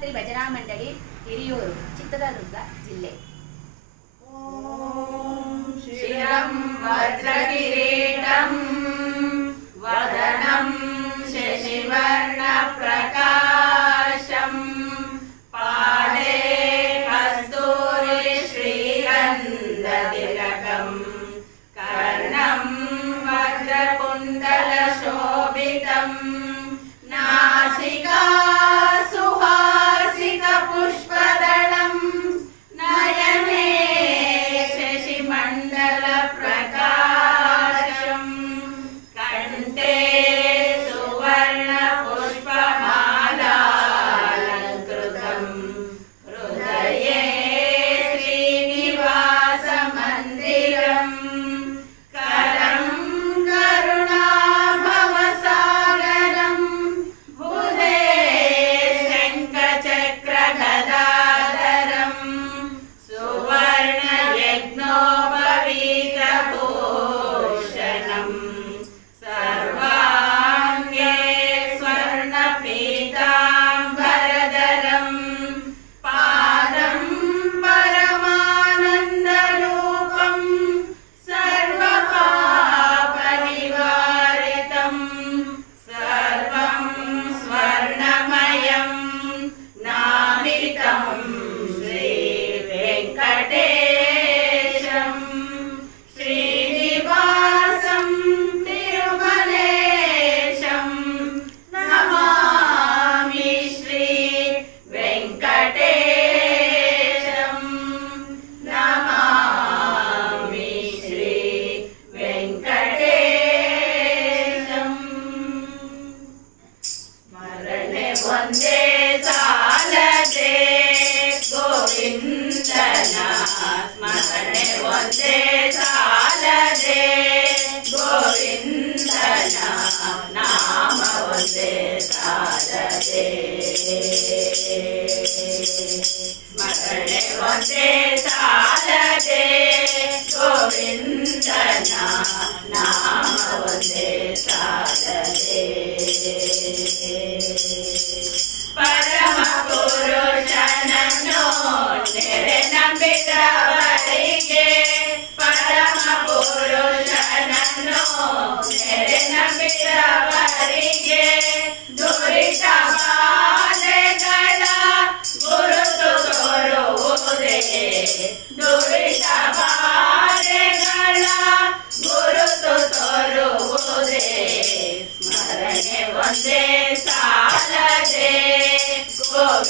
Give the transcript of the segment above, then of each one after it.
ಶ್ರೀ ಭಜನಾ ಮಂಡಳಿ ಹಿರಿಯೂರು ಚಿತ್ರದುರ್ಗ ಜಿಲ್ಲೆ. ಓಂ ಶ್ರೀ ಭದ್ರಗಿರಿ. ಸ್ಮರಣೆ ಒಂದೇ ಸಾಲದೆ ಗೋವಿಂದನ ನಾಮ ಒಂದೇ ಸಾಲದೆ ಸ್ಮರಣೆ ಒಂದೇ ಸಾಲದೆ ಗೋವಿಂದನ ನಾಮ ಒಂದೇ ಸಾಲದೆ ಪರಮ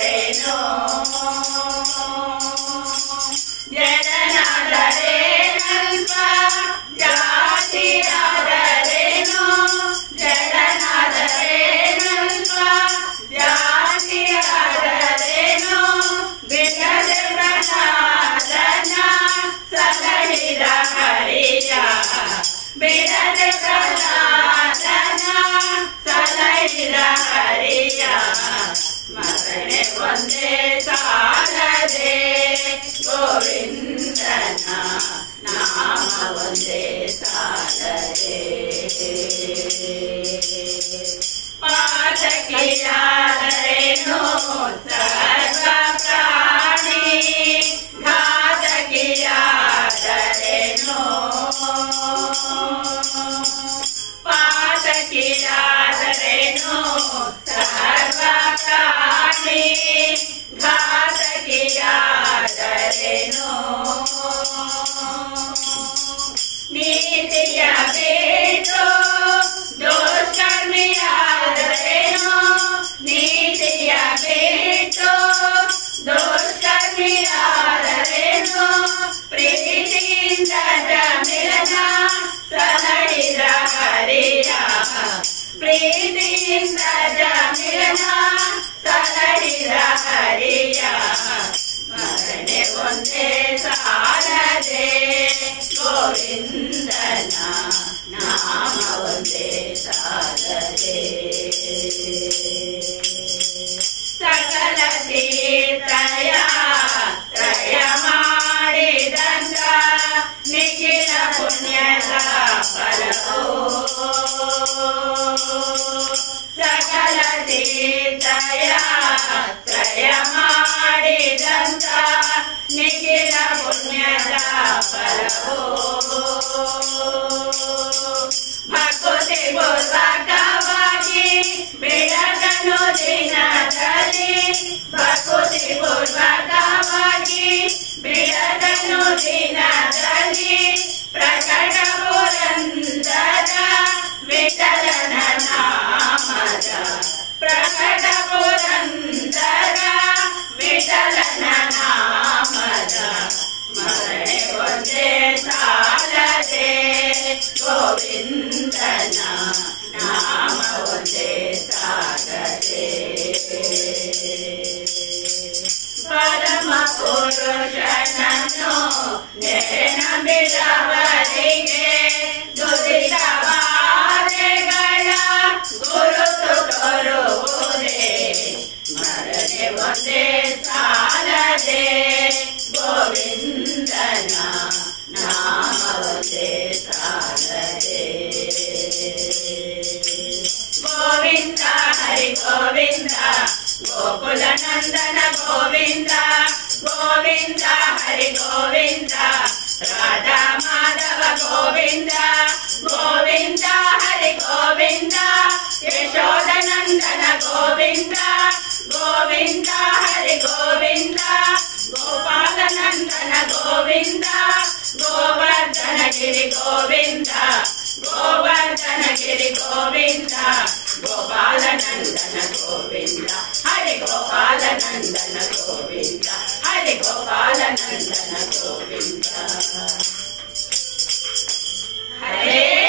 say no. వందే సారదే గోవిందనా నామ వందే para vos. గోవింద యశోదనందన గోవింద గోవింద హరి గోవింద గోపాలనందన గోవింద గోవర్ధన గిరి గోవింద గోవర్ధన